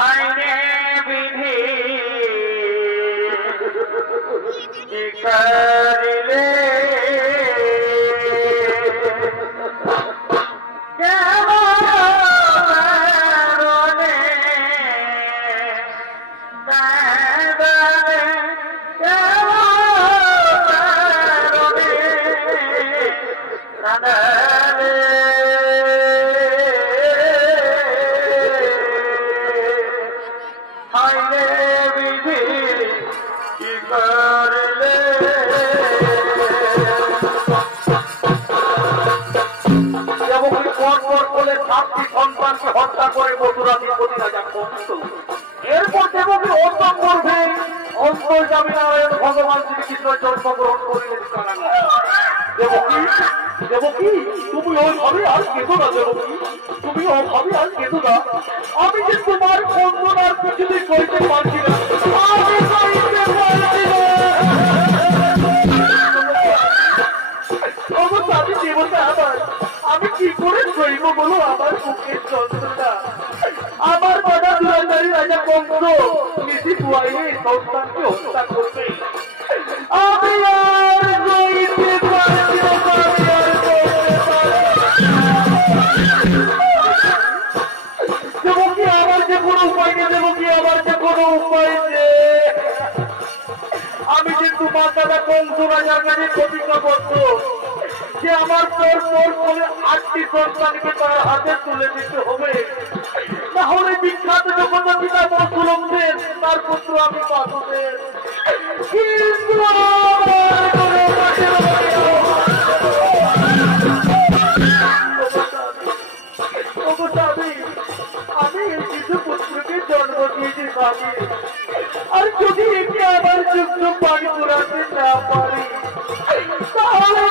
হায়রে বিধি কি করিলে সন্তানকে হত্যা করে মথুরাধিপতি রাজা কংস এরপর দেবকী অর্পণ করবে অন্তর্যামী নারায়ণ ভগবান শ্রীকৃষ্ণ জন্মগ্রহণ করিলেন কারাগারে। দেবকী দেবকী তুমি ওইভাবে আর কেঁদো না দেবকী, তুমি ওইভাবে আর কেঁদো না। আমি যে তোমার বন্দনার পৃথিবী করিতে পারছি না, আমি করিতে পারছি না। অবশ্যই দেবতা আমার আমি কি করে সইব বলো আমার মুখের যন্ত্রণা। আমার বাধা দুরাচারী রাজা কংস নিশি কুয়াইলে সন্তানকে হত্যা করবে। আমি আর সইতে পারছি না, আমি আর সইতে পারছি না। দেবকী আমার যে কোনো উপায় নেই, দেবকী আমার যে কোনো উপায় নেই। আমি যে তোমার দাদা কংস রাজার কাছে প্রতিজ্ঞাবদ্ধ যে আমার পর করে 8টি সন্তানকে তার হাতে তুলে দিতে হবে, তাহলে বিখ্যাত জগন্নাথ পিতা পরশুরামদেব তার পুত্র আমি বাসুদেব। কিন্তু আমি এই শিশু পুত্রকে জন্ম দিয়েছি ভাবি, আর যদি একে আবার যুদ্ধ পানি করাতে না পারি তাহলে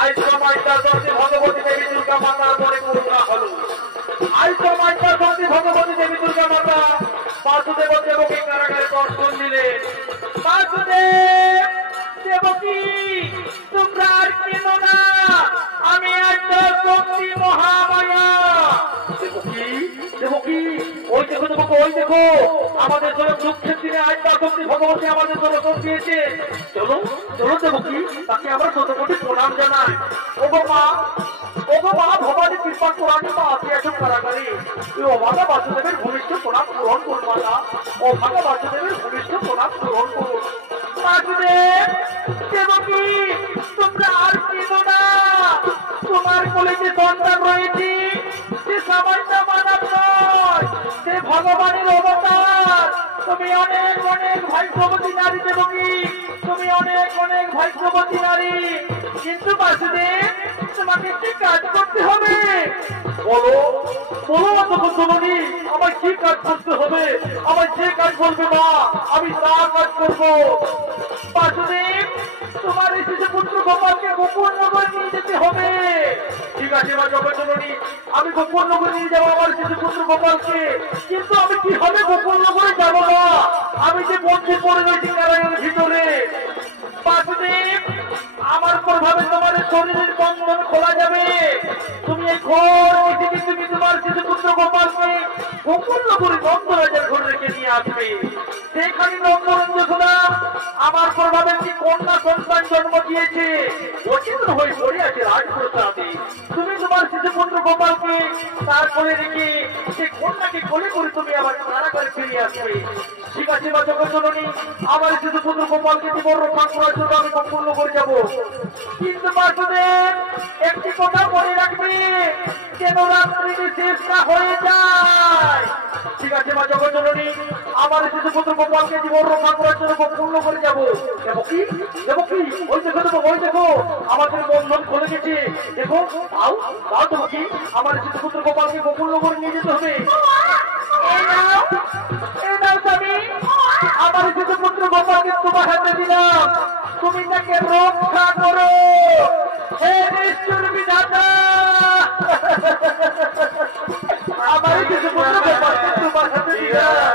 আজ সময়টা সত্যি ভগবতী দেবী দুর্গা মাতার পরে করুণা হল। আজ সময়টা সত্যি ভগবতী দেবী দুর্গা মাতা বাসুদেব দেবকী কারাগারে দর্শন দিলেন। বাসুদেব দেবকী তোমরা আর কেনো না, আমি একটা শক্তি মহামায়া। দেবকী দেবকী ওই দেখো দেবকী, ওই দেখো আমাদের জন্য দুঃখের দিনে আজ বাসন্তী ভগবতী আমাদের দর্শন দিয়েছে। চলো চলো দেবকী, তাকে আমরা শতকোটি প্রণাম জানাই। ওগো মা ভবানী কৃপা কোরআনী মা আসি আছো কারাগারে, এই অভাগা বাসুদেবের ভূমিষ্ঠ প্রণাম গ্রহণ করবা না, অভাগা বাসুদেবের ভূমিষ্ঠ প্রণাম গ্রহণ করুন। বাসুদেব দেবকী তোমরা আর কেনো না, তোমার কোলে যে সন্তান রয়েছে সে সামান্য মানব নয়, সে ভগবানের অবতার। তুমি অনেক অনেক ভাগ্যবতী নারী দেবকী, তুমি অনেক অনেক ভাগ্যবতী নারী। কিন্তু বাসুদেব তোমাকে কি কাজ করতে হবে বলো, বলো তখন জননী আমার কি কাজ করতে হবে? আমার যে কাজ করবে মা আমি তা কাজ করবো। বাসুদেব তোমার এই শিশু পুত্র গোপালকে গোকুল নগর নিয়ে যেতে হবে। ঠিক আছে মা জগজ্জননী, আমি গোকুল নগর নিয়ে যাবো আমার শিশু পুত্র গোপালকে। কিন্তু আমি কি হবে গোকুল নগরে যাবো না, আমি যে বন্ধু পড়ে রয়েছি কারাগারের ভিতরে। বাসুদেব আমার প্রভাবে তোমার শরীরের বন্ধন খোলা যাবে। তুমি এই ঘর থেকে তুমি তোমার শিশু পুত্র গোপালকে গোকুল নগরী নন্দরাজার ঘরে রেখে নিয়ে আসবে। সেখানে নন্দরঞ্জ শোনা আমার প্রভাবে কি কন্যা সন্তান জন্ম দিয়েছে, অচিন্ত হয়ে পড়ে আছে রাজপ্রসাদে। তুমি তোমার শিশু পুত্র গোপালকে তারপরে রেখে সেই কন্যাকে কোলে করে তুমি আবার কারাগারে ফিরে আসবে। ঠিক আছে মা জগজ্জননী, আমার শিশু পুত্র গোপালকে জীবন রক্ষা করার জন্য আমি গোকুল নগরে যাবো। কিন্তু বাসুদেব একটি কথা মনে রাখবে, যেন রাত্রি শেষটা হয়ে যায়। ঠিক আছে মা জগজ্জননী, আমার শিশু পুত্র গোপালকে জীবন রক্ষা করার জন্য গোকুল নগরে যাবো। দেবকী দেবকী ওই দেখো দেবো, ওই দেখো আমাদের বন্ধন খুলে গেছে। দেখো তাও তাও দেবকী আমার শিশু পুত্র গোপালকে গোকুল নগরে নিয়ে যেতে হবে। আমার শিশু পুত্র গোপালকে তোমার হাতে দিলাম, তুমি তাকে রক্ষা করো। হে নিষ্ঠুর বিধাতা, আমার শিশু পুত্র গোপালকে তোমার হাতে দিলাম,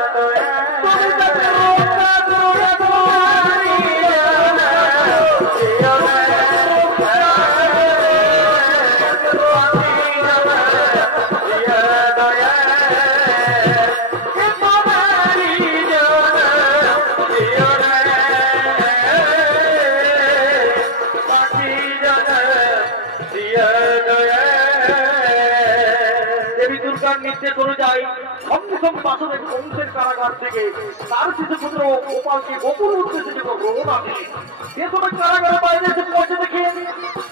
তুমি তাকে রক্ষা করো। নির্দেশ অনুযায়ী সঙ্গে সঙ্গে বাসুদেব কংসের কারাগার থেকে তার শিশুপুত্র গোপালকে গোকুল উদ্দেশ্যে রওনা দিলেন। যে সময় কারাগারের বাইরে এসে পৌঁছে দেখেন,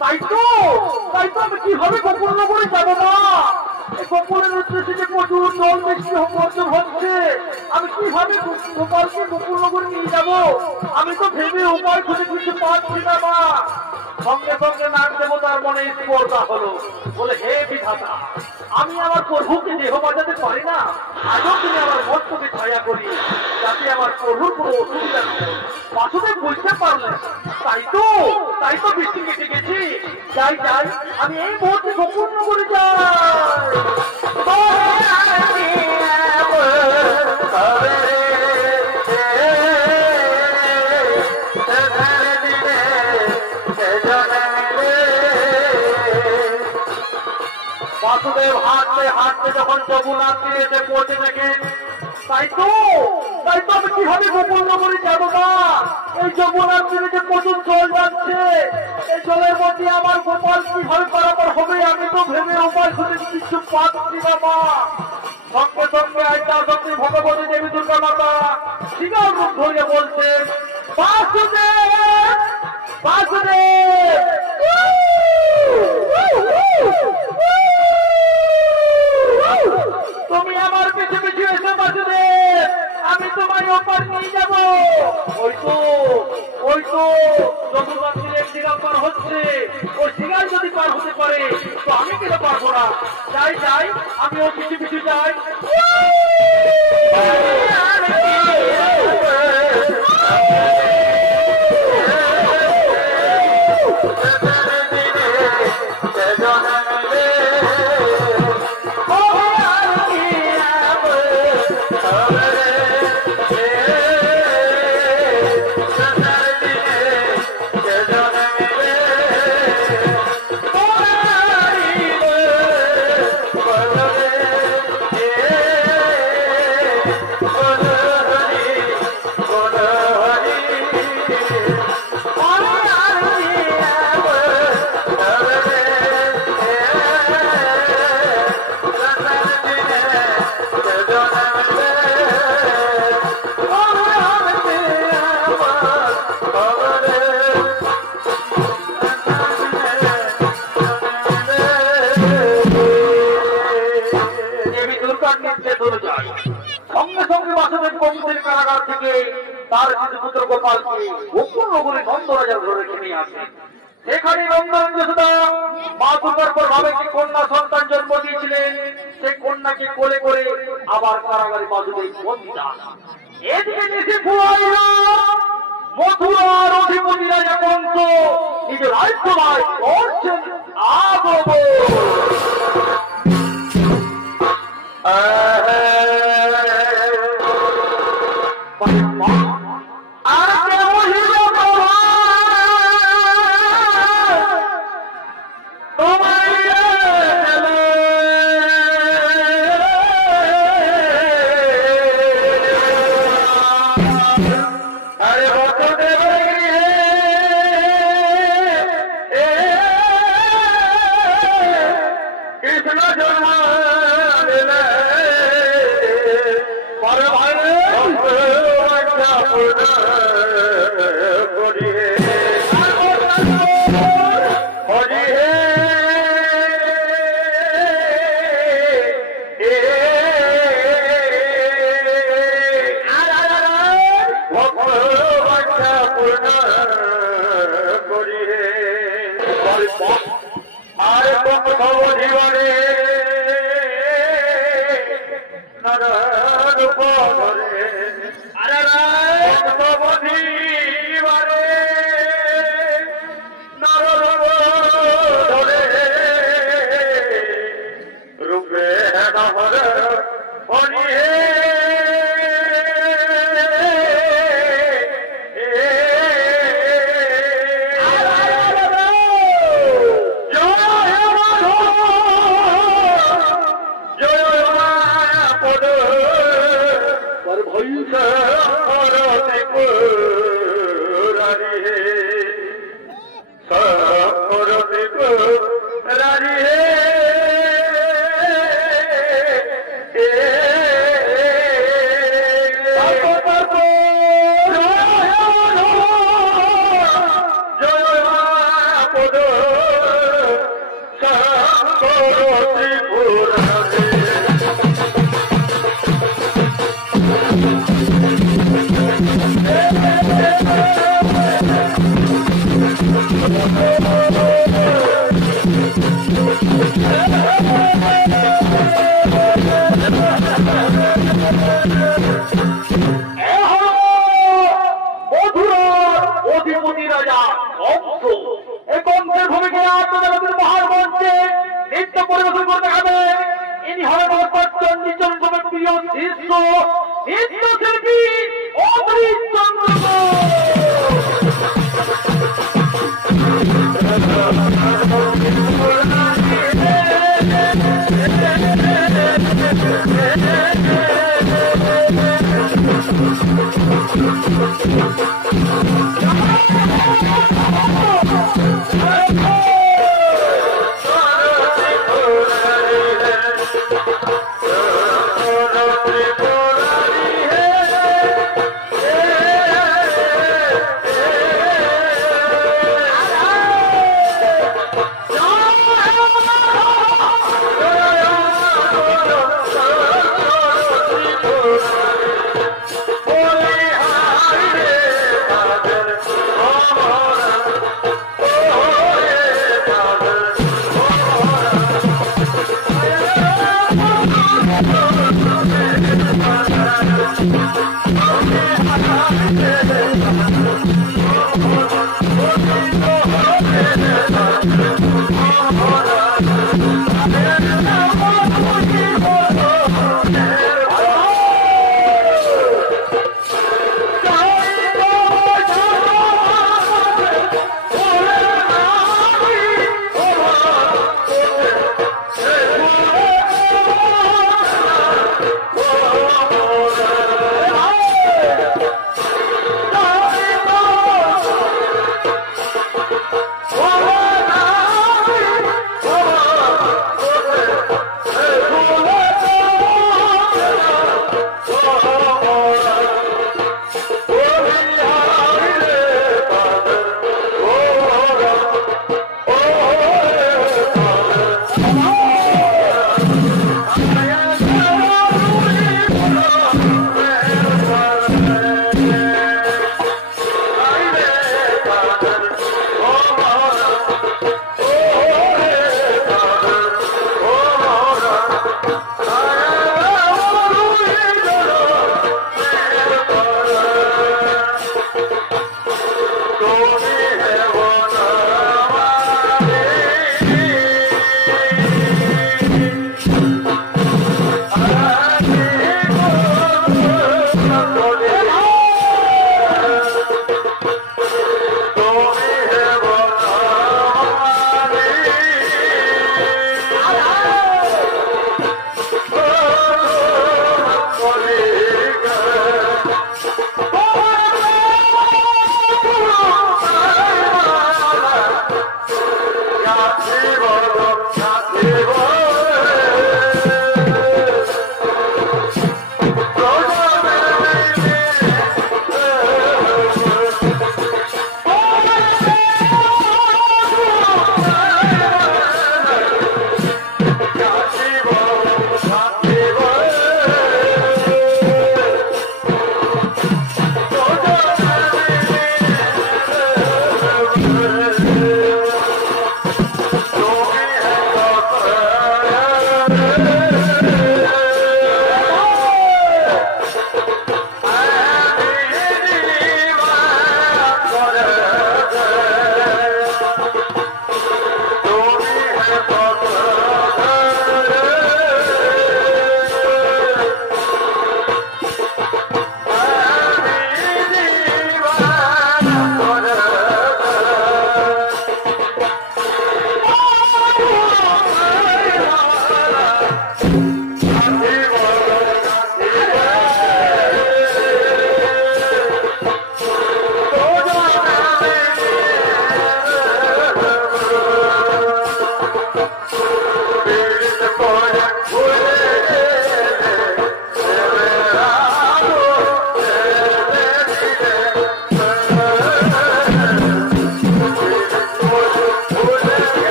তাই তো আমি কিভাবে গোকুল নগরে যাবো না? গোকুলের উদ্দেশ্যে যে প্রচুর জল বৃষ্টি বর্ষণ হচ্ছে, আমি কিভাবে গোপালকে গোকুল নগরে নিয়ে যাবো? আমি তো ভেবে উপায় খুঁজে খুঁজে পাচ্ছি না মা। সঙ্গে সঙ্গে নাগ দেবতার মনে স্পর্ধা হলো, বলে হে বিধাতা, আমি আমার প্রভুকে দেহ বাজাতে পারি না, আজও তুমি আমার মস্তকে ছায়া করি, যাতে আমার প্রভুর কোনো অসুবিধা নেই। বাসুদেব বুঝতে পারলেন, তাই তো বৃষ্টি কেটে গেছি, যাই আমি এই মুহূর্তে গোকুল নগরে যাই। বাসুদেব হাঁটতে হাঁটতে যখন যমুনার তীরে এসে পৌঁছে দেখেন, তাই তো আমি কিভাবে গোকুল নগরে যাবো না? এই যমুনার তীরে যে প্রচুর জল যাচ্ছে, এই জলের মধ্যে আমার গোপাল কিভাবে পারাপার হবে? আমি তো ভেবে উপায় খুঁজে কিছু পাচ্ছি না মা। সঙ্গে সঙ্গে আইতা সত্যি ভগবতী দেবী দুর্গা মাতা শিকার রূপ ধরে বলছেন, বাসুদেব তুমি আমার পিছু পিছু এসো বাসুদেব, আমি তোমায় ওপার নিয়ে যাবো। ওই তো যমুনার তীরে এক শিকার পার হচ্ছে, ওই শিকার যদি পার হতে পারে তো আমি কেন পারবো না? যাই আমি ওর পিছু পিছু যাই। সঙ্গে সঙ্গে বাসুদেব কংসের কারাগার থেকে তার শিশুপুত্র গোপালকে গোকুল নগরে নন্দরাজার ঘরে নিয়ে আসেন। সেখানে নন্দন যশোদা মা দুর্গার প্রভাবে একটি কন্যা সন্তান জন্ম দিয়েছিলেন। সেই কন্যাকে কোলে করে আবার কারাগারে বাসুদেব বন্দী যান। এদিকে নিশি ফুয়াইল মথুরার অধিপতি রাজা কংস নিজের রাজ্যভার করছেন আগমন।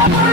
Oh,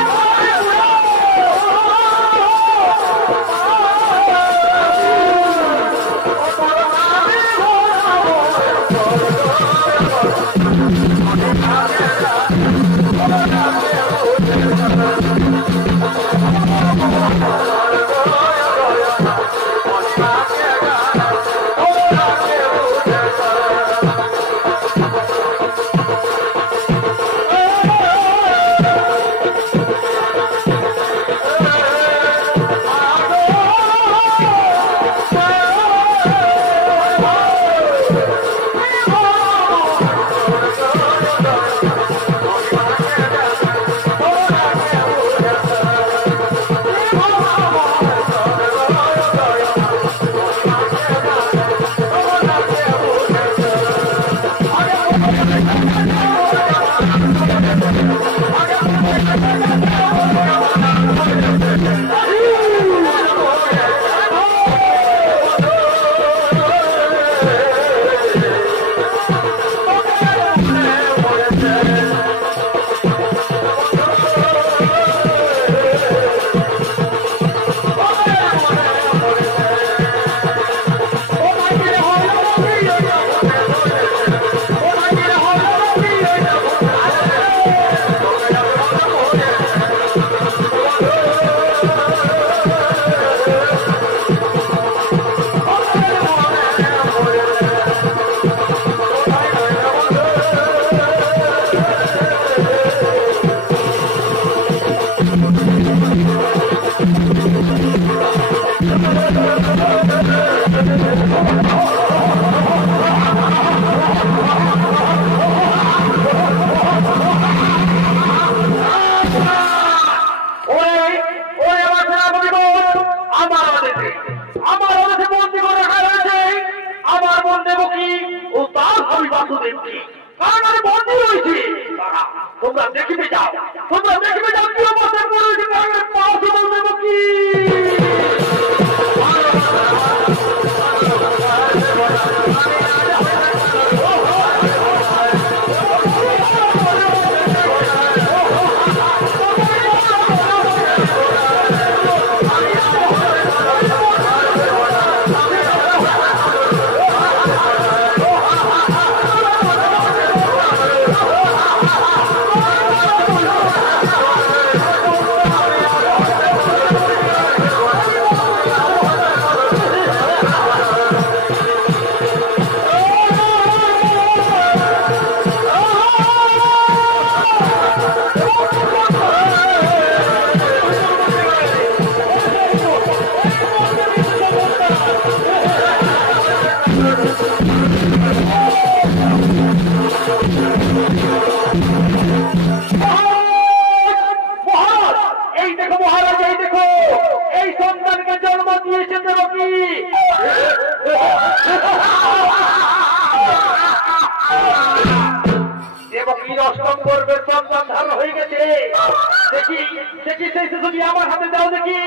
এই শিশুটি আমার হাতে দাও দেখি।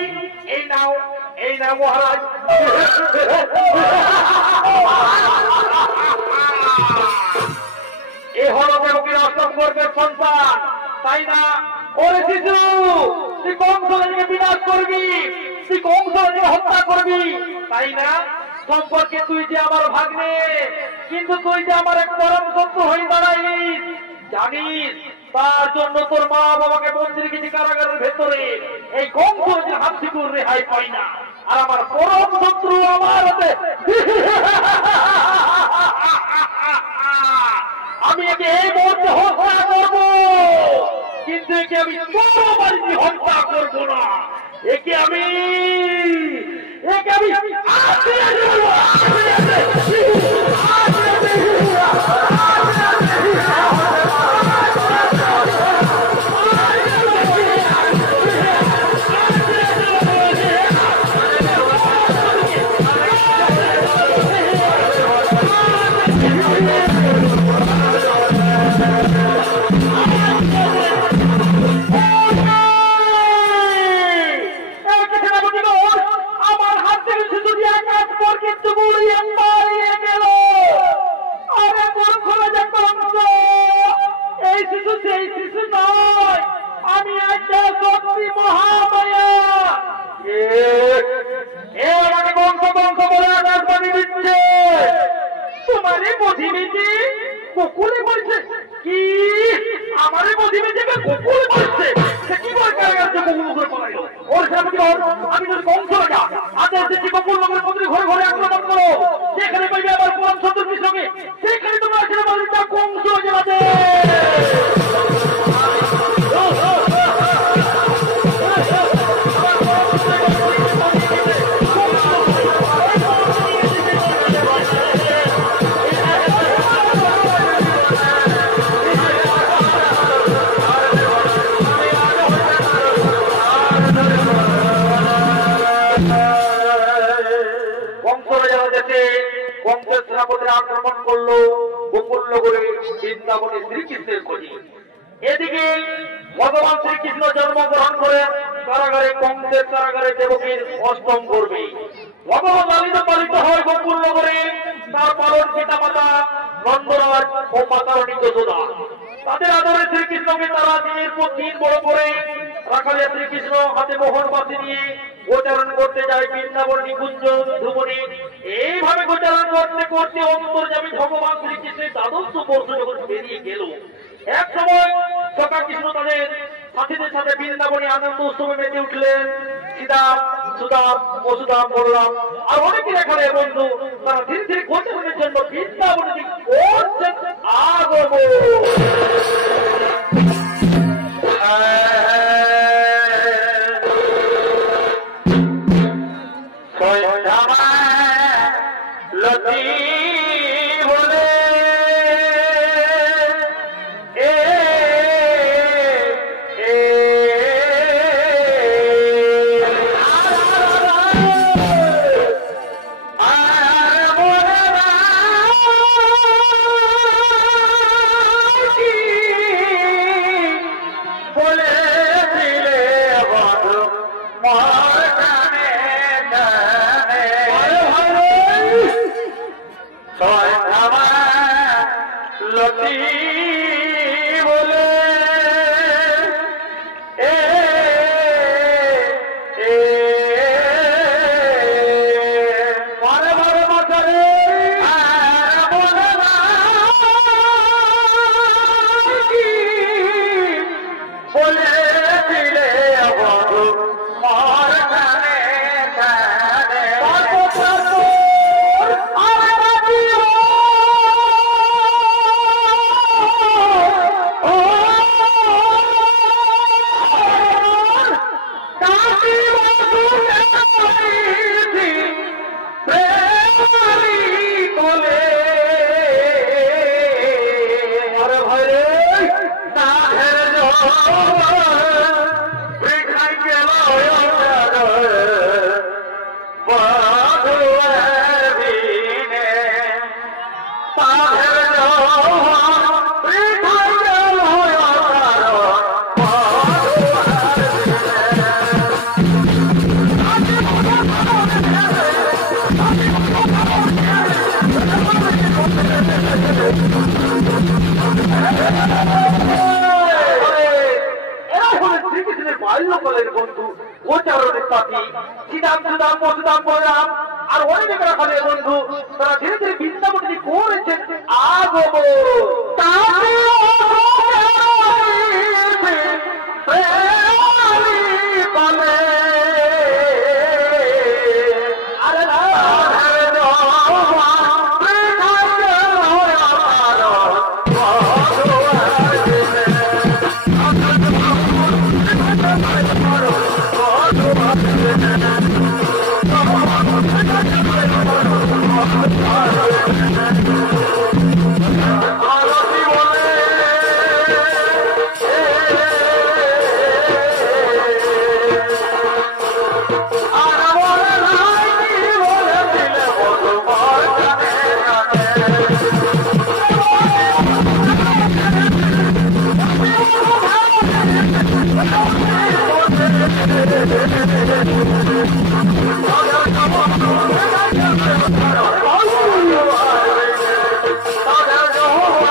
এই নাও মহারাজ। এ হলো দেবকীর অষ্টম গর্ভের সন্তান, তাই না? ওরে শিশু, তুই কংসকে বিনাশ করবি, তুই কংসকে হত্যা করবি, তাই না? সম্পর্কে তুই যে আমার ভাগ্নে, কিন্তু তুই যে আমার এক পরম শত্রু হয়ে দাঁড়াইলিস, জানিস? তার জন্য তোর মা বাবাকে বন্দি রেখেছি কারাগারের ভেতরে। এই কংস যে হাত থেকে রেহাই পাই না, আর আমার পরম শত্রু আমার হাতে। আমি একে এই মুহূর্তে হত্যা করবো, কিন্তু একে আমি পরবর্তী হত্যা করবো না। একে আমি আক্রমণ করলো গোকুল নগরে বৃন্দাবনে শ্রীকৃষ্ণের খোঁজে। এদিকে ভগবান শ্রীকৃষ্ণ জন্মগ্রহণ করেন কারাগারে, কংসের কারাগারে দেবকীর অষ্টম গর্ভে। ভগবান লালিত পালিত হয় গোকুল নগরে। তার পালন পিতা মাতা নন্দরাজ ও মাতারানী যশোদা। তাদের আদরে শ্রীকৃষ্ণকে তারা দিনের পর দিন বড় করে রাখালে শ্রীকৃষ্ণ হাতে মোহন বাসি নিয়ে গোচারণ করতে যায় বৃন্দাবন নিকুঞ্জ ধুমনি। এইভাবে গোচারণ করতে করতে অন্তর্যামী ভগবান শ্রীকৃষ্ণের দ্বাদশ বর্ষ যখন বেরিয়ে গেল, এক সময় সখা কৃষ্ণ তাদের সাথীদের সাথে বৃন্দাবনে আনন্দ উৎসবে মেতে উঠলেন। সীতাম, সুদাম, বসুদাম, বলরাম আর অনেকে এখানে বন্ধু, তারা ধীরে ধীরে গোচারণের জন্য বৃন্দাবনে করছেন আগমন। দাম দাম দাম বললাম আর অনেক রাখা যায় বন্ধু তারা ধীরে ধীরে বৃন্দাবনী করেছেন আগবো Oh,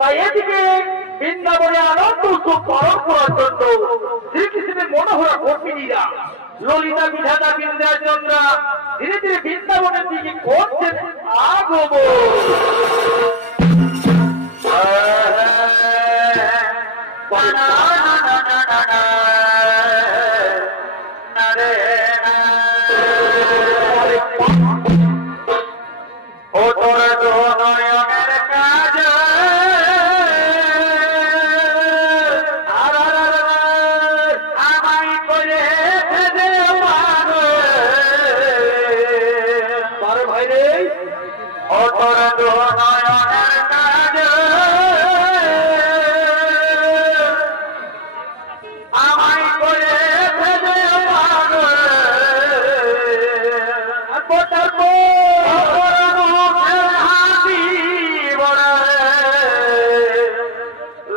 তাই এদিকে বৃন্দাবনে আনন্দ উৎসব পালন করার জন্য শ্রীকৃষ্ণের মনোহরা গোপিনীরা ললিতা বিধাতা বিন্ধ্যাচন্দ্রা ধীরে ধীরে বৃন্দাবনের দিকে করছেন আগমন।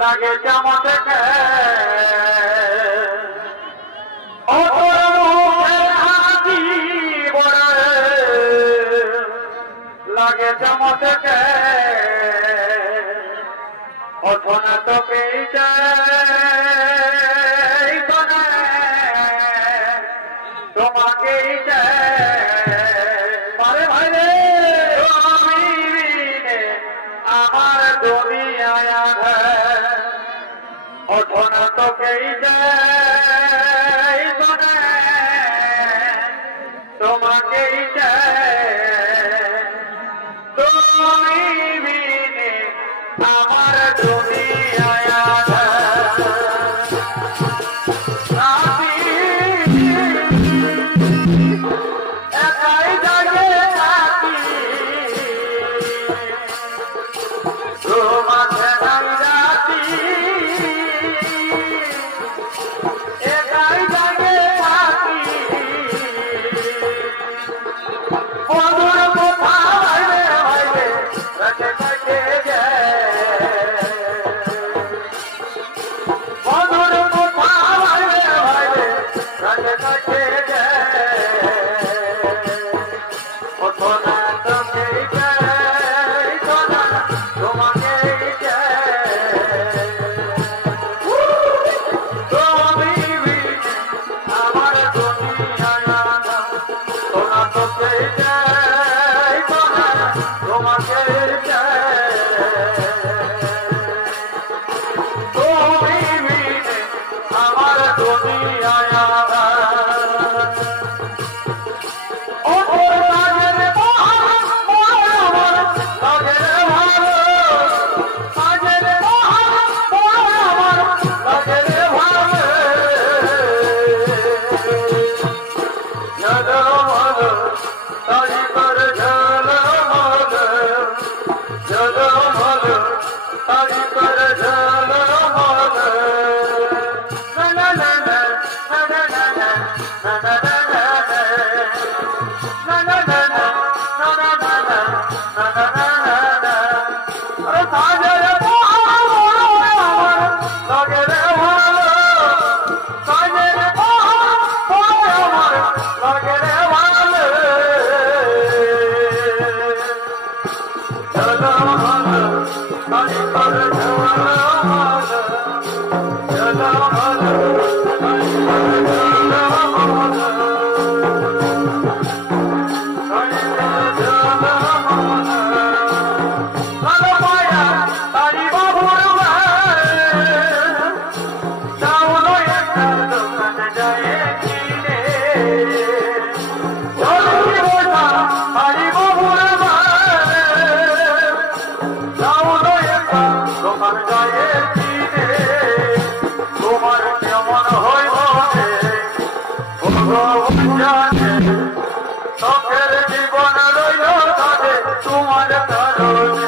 লাগে চমৎকে লাগে চমৎকে ওঠন তোকে তোমাকে পারে ভাই রে আমার দুনিয়ায় ওঠন তোকে তোমাকে আমার দুনিয়ায় একাই জাগে থাকি তোমাকে নাই রাতি একাই জাগে থাকি বন্ধুর কথা ভাইবে ভাইবে রাখে থাকে বন্ধুর কথা ভাইবে ভাইবে রাখে থাকে ওঠো না তোকে তোমাকে আমার দুনিয়া তোরা তোকে তোমাকে আমার দুনিয়া চোখের জীবন রইল তাদের তোমার কারণে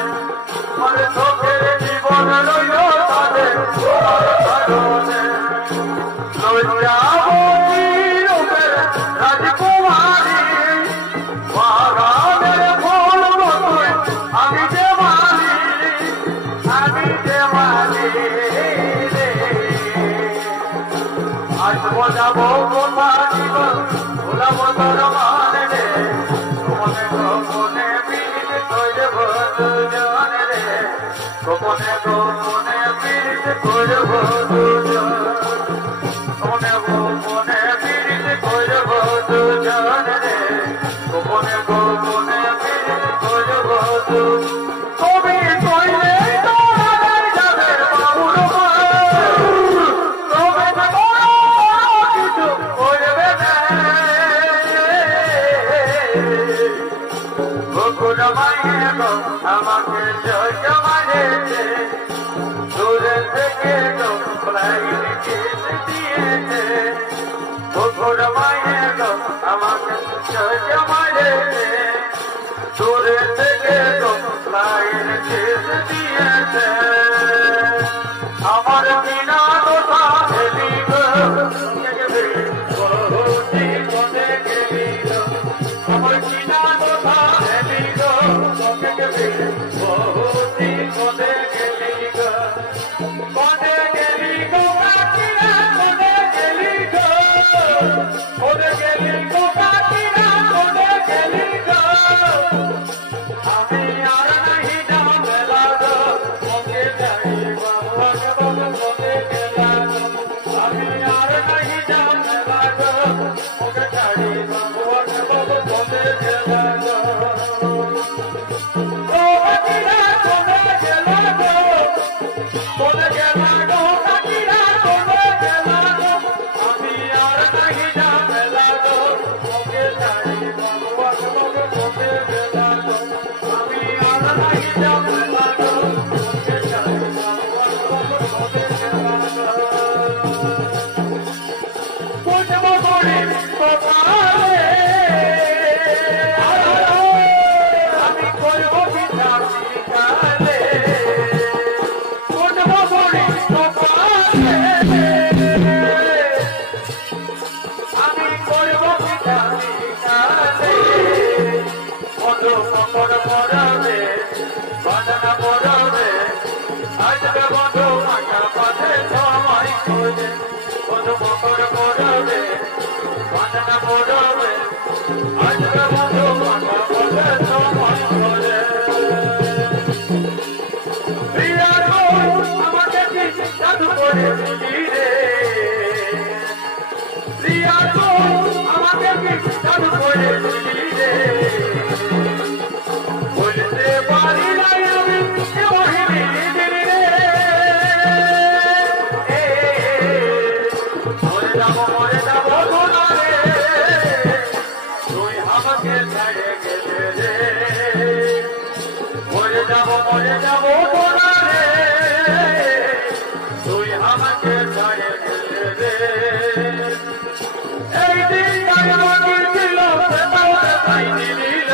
চোখের জীবন রইল তাদের তোমার কারণে রাজকুমারী বাগানের ফুল মতোই আমি যে মালি আজ বোঝাবো কোথা জীবন ভোলাবো তোর মানে রে তোমাকে গোপনে বিনীত তৈরি বন্ধু জানে রে গোপনে গোপনে পীড়িত করব দুজন গোপনে গোপনে পীড়িত করব দুজন রে গোপনে গোপনে পীড়িত করব দুজন তুমি কইলে তোমার যাবে বাবুর তবে কিছু করবে না গোকুল মায়ে গো আমাকে জয় মারেছে দূরে থেকে গো ফ্লাইট কিস দিয়েছে গোকুল মায়ে গো আমাকে জয় মারেছে দূরে থেকে গো ফ্লাইট কিস দিয়েছে আমার বিনা দোষা হেলি গো বহুতি কোনে গেলি গো আমার বিনা দোষা হেলি গো বহুতি কোনে গেলি গো কোনে গেলি গো কাকিনা কোনে গেলি গো কোনে গেলি গো কাকিনা কোনে গেলি গো আমি আর নাহি ঝামেলা গো ওকে যাই ভগবান বাবু কোনে গেলা গো আমি আর নাহি ঝামেলা গো ওকে যাই ভগবান বাবু কোনে গেলা গো ও কাকিনা কোনে গেলা গো কোনে গেলা গো কাকিনা কোনে গেলা গো আমি আর নাহি ঝামেলা গো ওকে যাই ভগবান বাবু কোনে গেলা গো আমি আর নাহি ঝামেলা গো ওকে যাই ভগবান বাবু কোনে গেলা গো পুজব করে কপালে আমি করব বিচার বিকালে পুজব করে কপালে আমি করব বিচার বিকালে মধু মকর পড়াবে বাজনা পড়াবে আজকে বন্ধু মাথা পাশে সময় খোঁজে মধু মকর পড়াবে বাজনা পড়াবে আজকে বন্ধু মাথা পাশে সময় খোঁজে প্রিয়া গো আমাকে কি জাদু করে দিলি রে প্রিয়া গো আমাকে কি জাদু করে দিলি রে বলতে পারি না আমি মোহিনী দিলি রে মরে যাবো সোনা রে তুই আমাকে ছেড়ে গেলে রে মরে যাবো সোনা রে তুই আমাকে ছেড়ে গেলে রে এই দিনটাই আমাকে ছিল সেটাও দেখাই দিল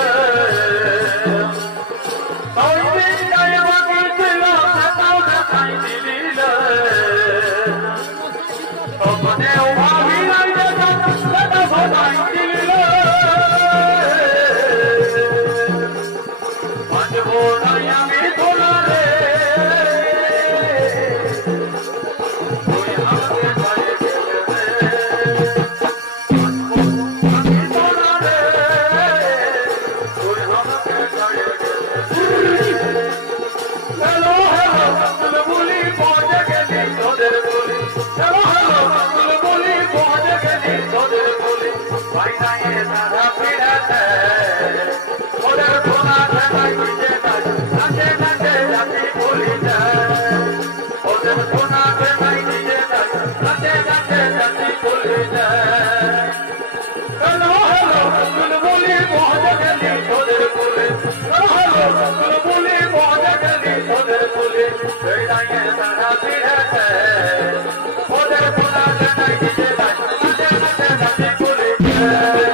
ওই দিনটাই আমাকে ছিল সেটাও দেখাই দিল ওখানেও ভাবি নাই দেখা সেটা ভোলাই দিল বাঁচবো নাই আমি সোনা রে তুই আমাকে ছেড়ে গেলে রে আমি সোনা রে তুই আমাকে ছেড়ে গেলে হ্যালো হ্যালো বুলবুলি পৌঁছে গেলি তোদের বলি হ্যালো হ্যালো বুলবুলি পৌঁছে গেলি তোদের বলি ভাই নাই দাদা ফিরাতে ওদের সোনা ঠেকাই দিতে নাচে নাচে যাতে বলি যায় ওদের সোনা ঠেকাই দিতে নাচে নাচে যাতে বলি যায় হ্যালো হ্যালো বুলবুলি পৌঁছে গেলি তোদের বলি হ্যালো হ্যালো বুলবুলি পৌঁছে গেলি তোদের বলি ভাই নাই দাদা ফিরাতে ওদের সোনা ঠেকাই দিতে নাচে নাচে যাতে বলি যায়